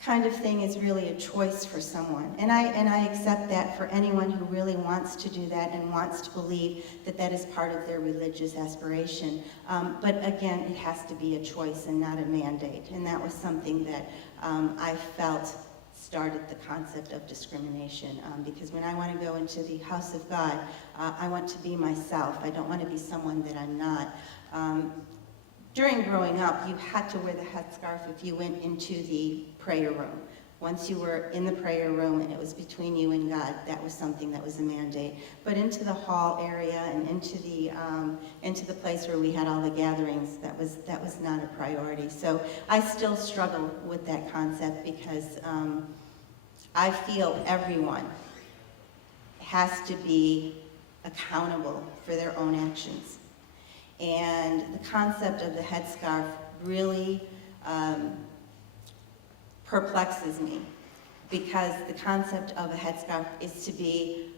kind of thing is really a choice for someone. And I accept that for anyone who really wants to do that and wants to believe that that is part of their religious aspiration. But again, it has to be a choice and not a mandate. And that was something that I felt started the concept of discrimination. Because when I want to go into the house of God, I want to be myself. I don't want to be someone that I'm not. During growing up, you had to wear the headscarf if you went into the prayer room. Once you were in the prayer room and it was between you and God, that was something that was a mandate. But into the hall area and into the place where we had all the gatherings, that was not a priority. So I still struggle with that concept because I feel everyone has to be accountable for their own actions. And the concept of the headscarf really perplexes me, because the concept of a headscarf is to be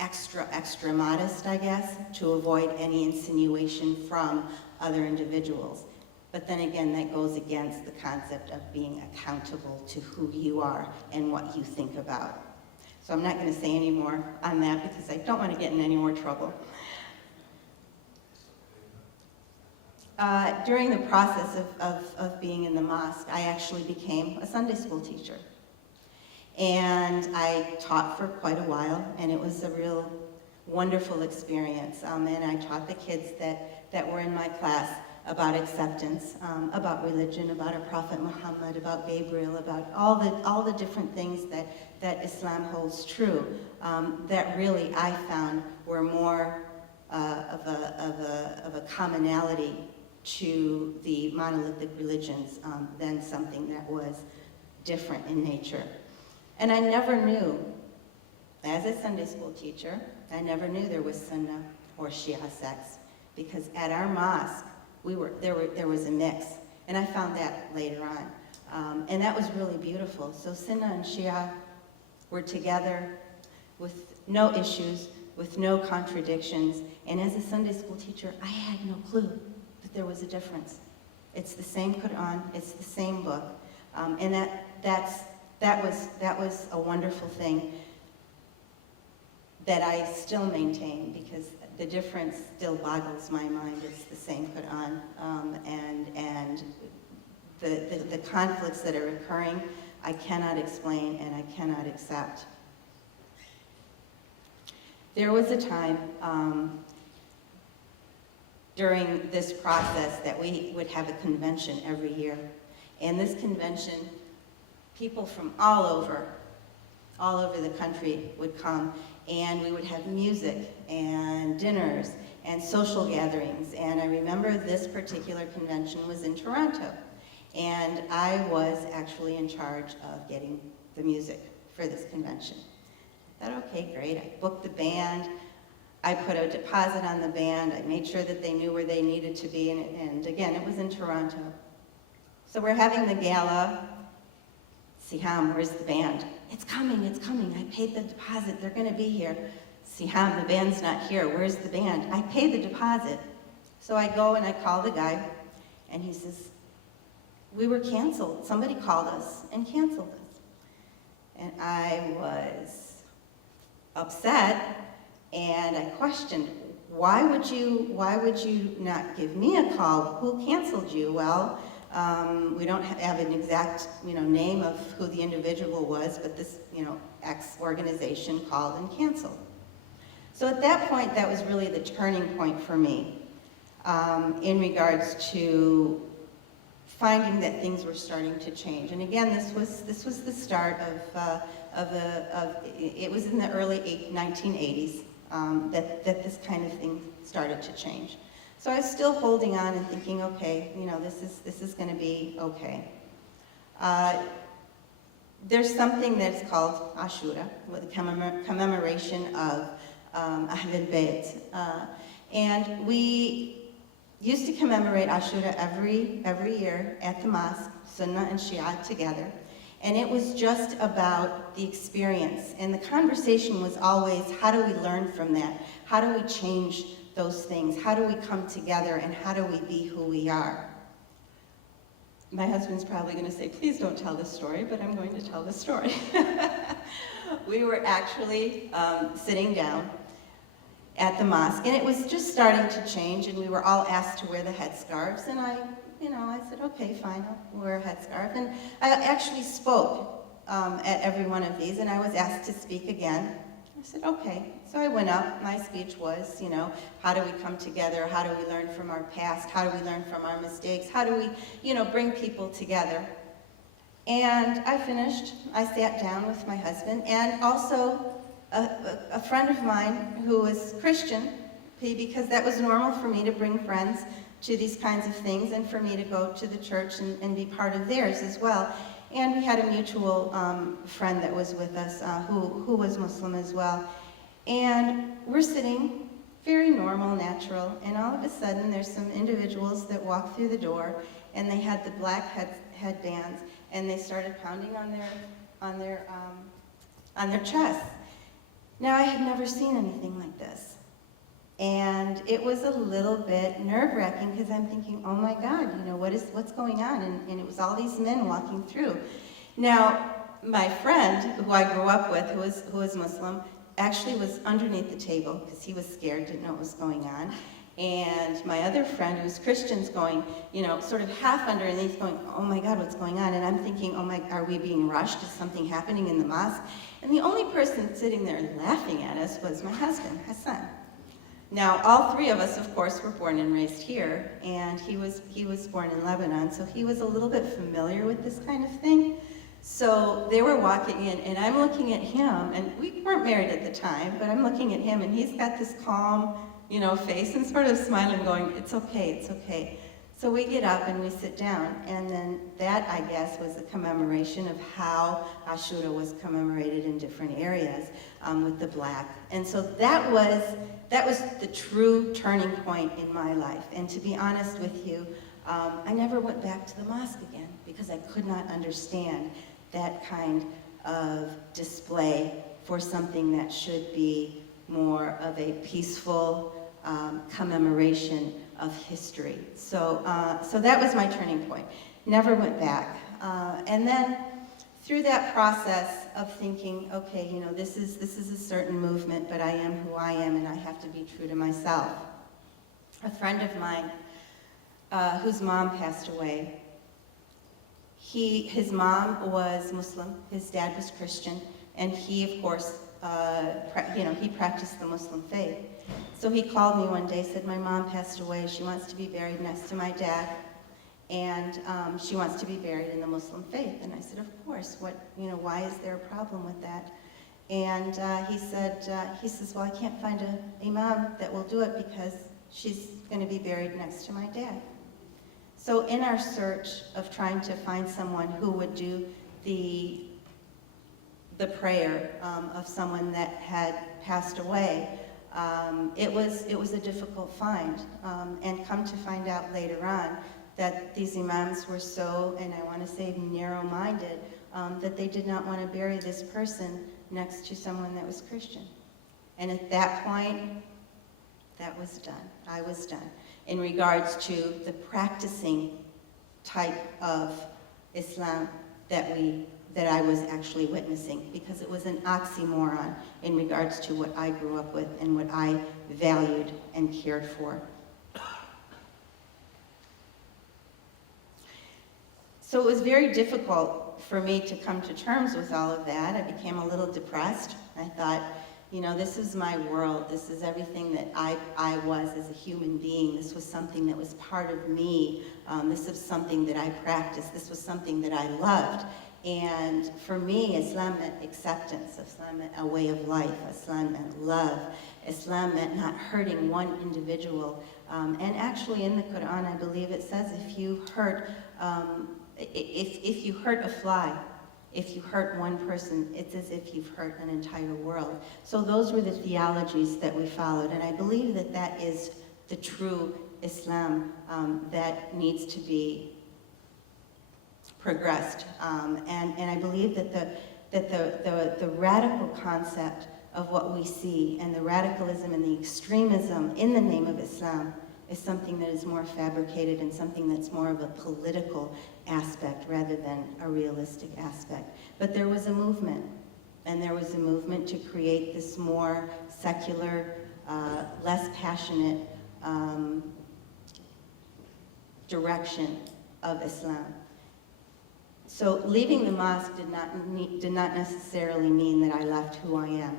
extra modest, I guess, to avoid any insinuation from other individuals. But then again, that goes against the concept of being accountable to who you are and what you think about. So I'm not going to say any more on that because I don't want to get in any more trouble. During the process of being in the mosque, I actually became a Sunday school teacher. And I taught for quite a while, and it was a real wonderful experience. And I taught the kids that were in my class about acceptance, about religion, about our Prophet Muhammad, about Gabriel, about all the different things that Islam holds true, that really I found were more of a commonality to the monolithic religions than something that was different in nature. And I never knew, as a Sunday school teacher, I never knew there was Sunnah or Shia sects, because at our mosque, there was a mix, and I found that later on. And that was really beautiful. So Sunnah and Shia were together with no issues, with no contradictions, and as a Sunday school teacher, I had no clue that there was a difference. It's the same Quran, it's the same book, and that was a wonderful thing that I still maintain, because the difference still boggles my mind. It's the same Quran, and the conflicts that are occurring, I cannot explain and I cannot accept. There was a time during this process that we would have a convention every year. And this convention, people from all over the country would come, and we would have music and dinners and social gatherings. And I remember this particular convention was in Toronto, and I was actually in charge of getting the music for this convention. I thought, okay, great. I booked the band. I put a deposit on the band. I made sure that they knew where they needed to be, and again, it was in Toronto. So we're having the gala. Siham, where's the band? It's coming. I paid the deposit, they're gonna be here. Siham, the band's not here, where's the band? I paid the deposit. So I go and I call the guy, and he says, we were canceled. Somebody called us and canceled us. And I was upset, and I questioned, why would you not give me a call? Who canceled you? Well, we don't have an exact, name of who the individual was, but this, X organization called and canceled. So at that point, that was really the turning point for me in regards to finding that things were starting to change. And again, this was the start it was in the early 1980s that this kind of thing started to change. So I was still holding on and thinking, okay, this is going to be okay. There's something that's called Ashura, with a commemoration of Ahlul Bayt. And we used to commemorate Ashura every year at the mosque, Sunnah and Shia together. And it was just about the experience. And the conversation was always, how do we learn from that? How do we change those things? How do we come together, and how do we be who we are? My husband's probably going to say, please don't tell this story, but I'm going to tell this story. We were actually sitting down at the mosque, and it was just starting to change, and we were all asked to wear the headscarves, and I said, okay, fine, I'll wear a headscarf. And I actually spoke at every one of these, and I was asked to speak again. I said, okay. So I went up. My speech was, how do we come together? How do we learn from our past? How do we learn from our mistakes? How do we, bring people together? And I finished. I sat down with my husband, and also a friend of mine who was Christian, because that was normal for me to bring friends to these kinds of things, and for me to go to the church and be part of theirs as well. And we had a mutual friend that was with us who was Muslim as well. And we're sitting, very normal, natural, and all of a sudden there's some individuals that walk through the door, and they had the black headbands, and they started pounding on their chests. Now, I had never seen anything like this. And it was a little bit nerve-wracking, because I'm thinking, oh my God, what's going on? And it was all these men walking through. Now, my friend, who I grew up with, who was Muslim, actually was underneath the table, because he was scared, didn't know what was going on. And my other friend, who's Christian's going, sort of half underneath, going, oh my God, what's going on? And I'm thinking, oh my, are we being rushed? Is something happening in the mosque? And the only person sitting there laughing at us was my husband, Hassan. Now, all three of us, of course, were born and raised here, and he was born in Lebanon, so he was a little bit familiar with this kind of thing. So they were walking in, and I'm looking at him, and we weren't married at the time, but I'm looking at him, and he's got this calm, face, and sort of smiling, going, it's okay, it's okay. So we get up and we sit down, and then that, I guess, was a commemoration of how Ashura was commemorated in different areas with the black. And so that was the true turning point in my life. And to be honest with you, I never went back to the mosque again, because I could not understand that kind of display for something that should be more of a peaceful commemoration of history. So that was my turning point. Never went back. And then through that process of thinking, okay, this is a certain movement, but I am who I am, and I have to be true to myself. A friend of mine, whose mom passed away, his mom was Muslim, his dad was Christian, and he, of course, he practiced the Muslim faith. So he called me one day, said, my mom passed away, she wants to be buried next to my dad, and she wants to be buried in the Muslim faith. And I said, of course, why is there a problem with that? And he says, well, I can't find an imam that will do it, because she's going to be buried next to my dad. So in our search of trying to find someone who would do the prayer of someone that had passed away, it was a difficult find, and come to find out later on that these imams were so, and I want to say narrow-minded, that they did not want to bury this person next to someone that was Christian. And at that point, that was done. I was done. In regards to the practicing type of Islam that I was actually witnessing, because it was an oxymoron in regards to what I grew up with and what I valued and cared for. So it was very difficult for me to come to terms with all of that. I became a little depressed. I thought, this is my world. This is everything that I was as a human being. This was something that was part of me. This was something that I practiced. This was something that I loved. And for me, Islam meant acceptance. Islam meant a way of life. Islam meant love. Islam meant not hurting one individual. And actually in the Quran, I believe it says if you hurt a fly, if you hurt one person, it's as if you've hurt an entire world. So those were the theologies that we followed. And I believe that that is the true Islam that needs to be progressed, and I believe that the radical concept of what we see, and the radicalism and the extremism in the name of Islam, is something that is more fabricated and something that's more of a political aspect rather than a realistic aspect. But there was a movement, and there was a movement to create this more secular, less passionate direction of Islam. So leaving the mosque did not necessarily mean that I left who I am.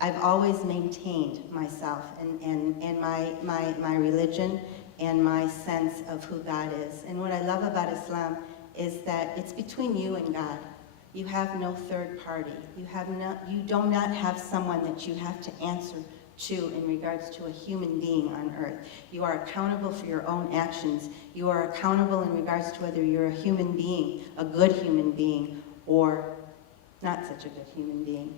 I've always maintained myself and my religion and my sense of who God is. And what I love about Islam is that it's between you and God. You have no third party. You do not have someone that you have to answer to in regards to a human being on earth. You are accountable for your own actions. You are accountable in regards to whether you're a human being, a good human being, or not such a good human being.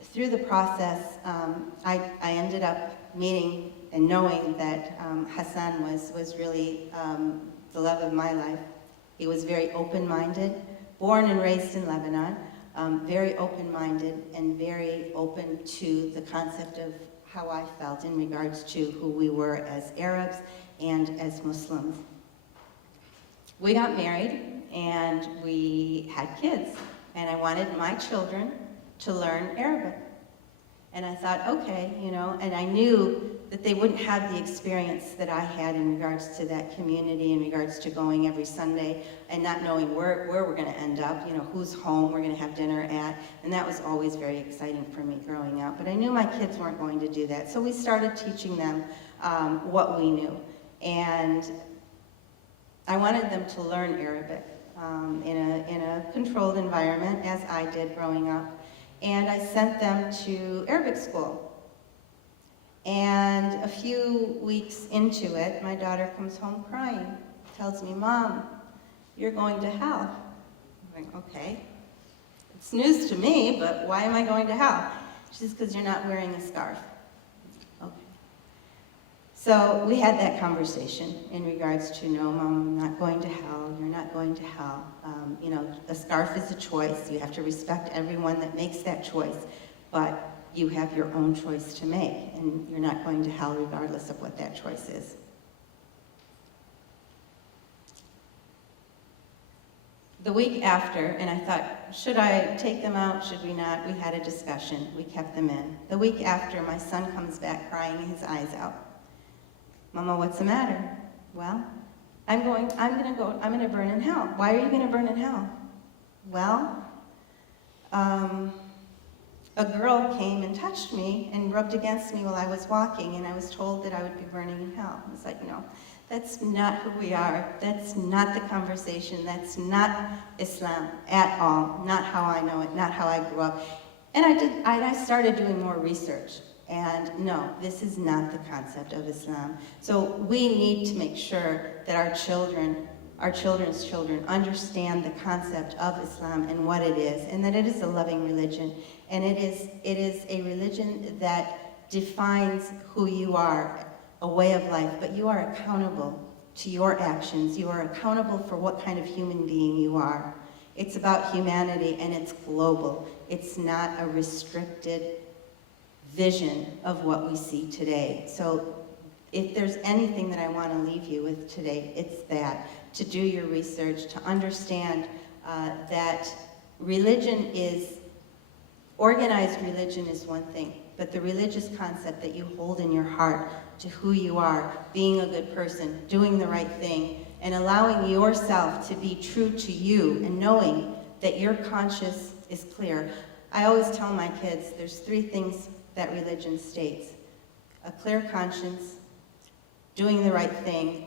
Through the process, I ended up meeting and knowing that Hassan was really the love of my life. He was very open-minded, born and raised in Lebanon, very open-minded and very open to the concept of how I felt in regards to who we were as Arabs and as Muslims. We got married and we had kids, and I wanted my children to learn Arabic. And I thought, okay, and I knew that they wouldn't have the experience that I had in regards to that community, in regards to going every Sunday and not knowing where we're going to end up, whose home we're going to have dinner at. And that was always very exciting for me growing up. But I knew my kids weren't going to do that. So we started teaching them what we knew. And I wanted them to learn Arabic in a controlled environment, as I did growing up. And I sent them to Arabic school. And a few weeks into it, my daughter comes home crying, tells me, "Mom, you're going to hell." I'm like, okay. It's news to me, but why am I going to hell? She says, "Because you're not wearing a scarf." Okay. So we had that conversation in regards to, "No, Mom, I'm not going to hell. You're not going to hell. A scarf is a choice. You have to respect everyone that makes that choice. But you have your own choice to make, and you're not going to hell regardless of what that choice is." The week after, and I thought, should I take them out, should we not? We had a discussion. We kept them in. The week after, my son comes back crying his eyes out. "Mama, what's the matter?" "Well, I'm going to burn in hell." "Why are you going to burn in hell?" "Well, a girl came and touched me and rubbed against me while I was walking, and I was told that I would be burning in hell." I was like, "No, that's not who we are. That's not the conversation. That's not Islam at all. Not how I know it, not how I grew up." And I started doing more research. And no, this is not the concept of Islam. So we need to make sure that our children's children understand the concept of Islam and what it is, and that it is a loving religion. And it is a religion that defines who you are, a way of life, but you are accountable to your actions. You are accountable for what kind of human being you are. It's about humanity, and it's global. It's not a restricted vision of what we see today. So if there's anything that I want to leave you with today, it's that, to do your research, to understand that organized religion is one thing, but the religious concept that you hold in your heart to who you are, being a good person, doing the right thing, and allowing yourself to be true to you, and knowing that your conscience is clear. I always tell my kids there's 3 things that religion states: a clear conscience, doing the right thing,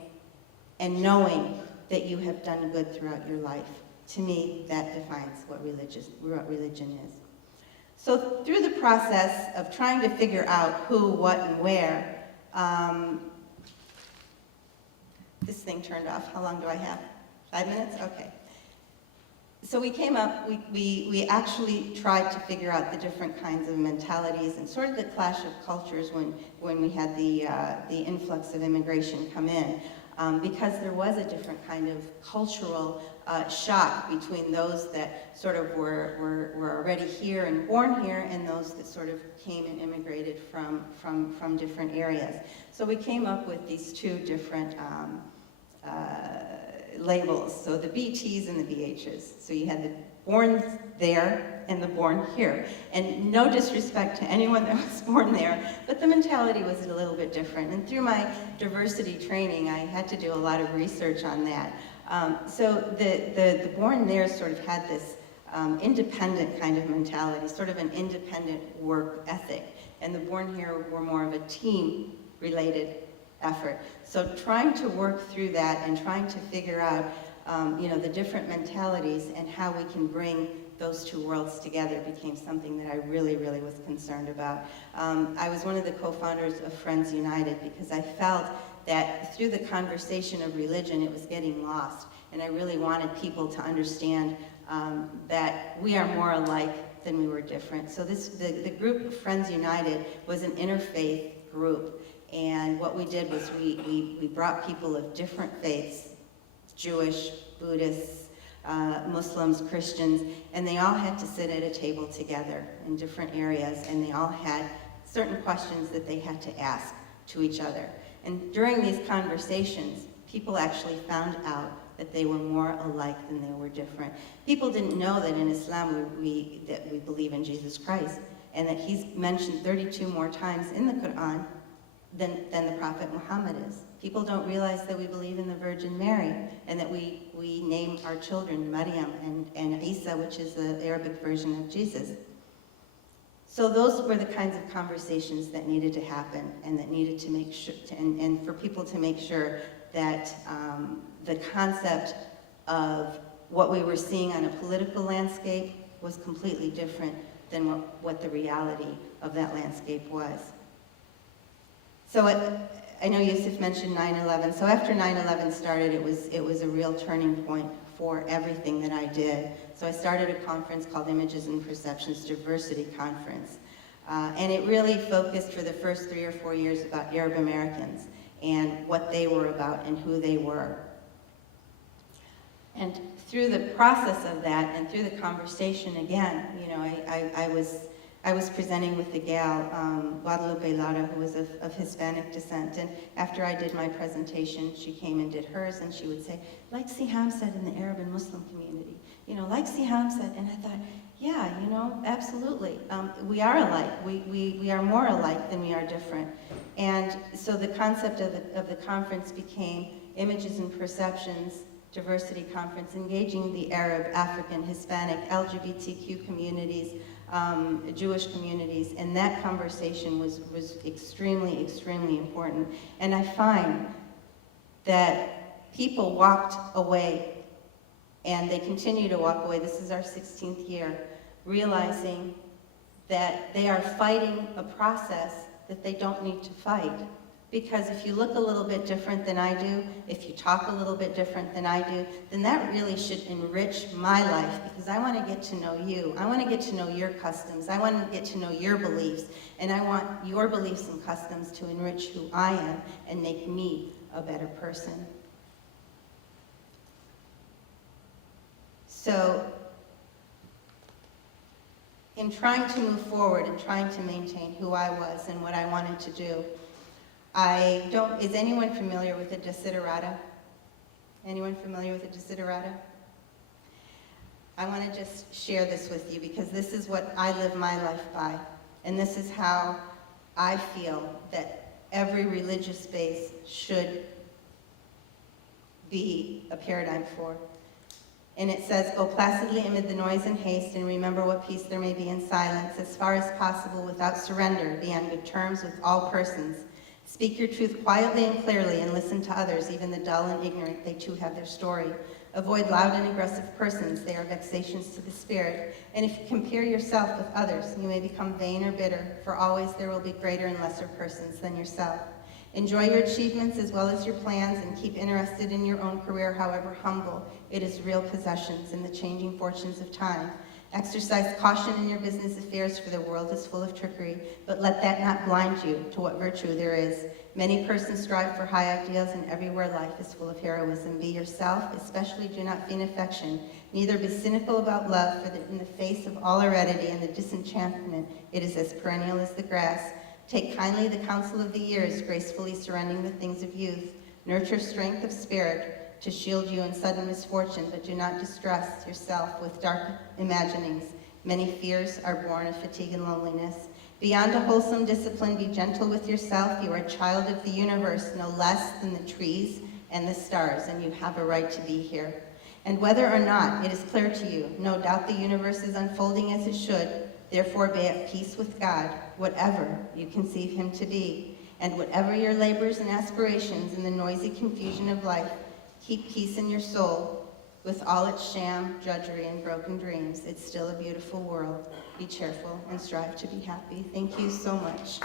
and knowing that you have done good throughout your life. To me, that defines what religion is. So through the process of trying to figure out who, what, and where, this thing turned off. How long do I have? 5 minutes? Okay. So we came up, we actually tried to figure out the different kinds of mentalities and sort of the clash of cultures when we had the influx of immigration come in. because there was a different kind of cultural shock between those that sort of were already here and born here and those that sort of came and immigrated from different areas. So we came up with these two different labels, so the BTs and the BHs. So you had the born there and the born here. And no disrespect to anyone that was born there, but the mentality was a little bit different. And through my diversity training, I had to do a lot of research on that. So the born there sort of had this independent kind of mentality, sort of an independent work ethic. And the born here were more of a team-related effort. So trying to work through that and trying to figure out the different mentalities and how we can bring those two worlds together became something that I really, really was concerned about. I was one of the co-founders of Friends United because I felt that through the conversation of religion, it was getting lost. And I really wanted people to understand that we are more alike than we were different. So the group Friends United was an interfaith group. And what we did was we brought people of different faiths, Jewish, Buddhists, Muslims, Christians, and they all had to sit at a table together in different areas, and they all had certain questions that they had to ask to each other. And during these conversations, people actually found out that they were more alike than they were different. People didn't know that in Islam we believe in Jesus Christ, and that he's mentioned 32 more times in the Quran than the Prophet Muhammad is. People don't realize that we believe in the Virgin Mary, and that we name our children Maryam and Isa, which is the Arabic version of Jesus. So those were the kinds of conversations that needed to happen, and that needed to make sure, and for people to make sure that the concept of what we were seeing on a political landscape was completely different than what the reality of that landscape was. So I know Yusuf mentioned 9/11. So after 9/11 started, it was a real turning point for everything that I did. So I started a conference called Images and Perceptions Diversity Conference. And it really focused for the first 3 or 4 years about Arab Americans and what they were about and who they were. And through the process of that and through the conversation again, I was presenting with the gal, Guadalupe Lara, who was of Hispanic descent, and after I did my presentation, she came and did hers, and she would say, like Siham said in the Arab and Muslim community, like Siham said, and I thought, yeah, absolutely, we are alike. We are more alike than we are different. And so the concept of the conference became Images and Perceptions Diversity Conference, engaging the Arab, African, Hispanic, LGBTQ communities, Jewish communities, and that conversation was extremely, extremely important. And I find that people walked away, and they continue to walk away, this is our 16th year, realizing that they are fighting a process that they don't need to fight. Because if you look a little bit different than I do, if you talk a little bit different than I do, then that really should enrich my life, because I want to get to know you. I want to get to know your customs. I want to get to know your beliefs. And I want your beliefs and customs to enrich who I am and make me a better person. So, in trying to move forward and trying to maintain who I was and what I wanted to do, is anyone familiar with the Desiderata? Anyone familiar with the Desiderata? I want to just share this with you, because this is what I live my life by. And this is how I feel that every religious space should be a paradigm for. And it says, go placidly amid the noise and haste, and remember what peace there may be in silence, as far as possible without surrender, be on good terms with all persons. Speak your truth quietly and clearly, and listen to others, even the dull and ignorant, they too have their story. Avoid loud and aggressive persons, they are vexations to the spirit. And if you compare yourself with others, you may become vain or bitter, for always there will be greater and lesser persons than yourself. Enjoy your achievements as well as your plans, and keep interested in your own career, however humble. It is real possessions in the changing fortunes of time. Exercise caution in your business affairs, for the world is full of trickery, but let that not blind you to what virtue there is. Many persons strive for high ideals, and everywhere life is full of heroism. Be yourself, especially do not feign affection. Neither be cynical about love, for in the face of all aridity and the disenchantment, it is as perennial as the grass. Take kindly the counsel of the years, gracefully surrendering the things of youth. Nurture strength of spirit to shield you in sudden misfortune, but do not distress yourself with dark imaginings. Many fears are born of fatigue and loneliness. Beyond a wholesome discipline, be gentle with yourself. You are a child of the universe, no less than the trees and the stars, and you have a right to be here. And whether or not it is clear to you, no doubt the universe is unfolding as it should. Therefore, be at peace with God, whatever you conceive him to be. And whatever your labors and aspirations in the noisy confusion of life, keep peace in your soul. With all its sham, drudgery, and broken dreams, it's still a beautiful world. Be cheerful and strive to be happy. Thank you so much.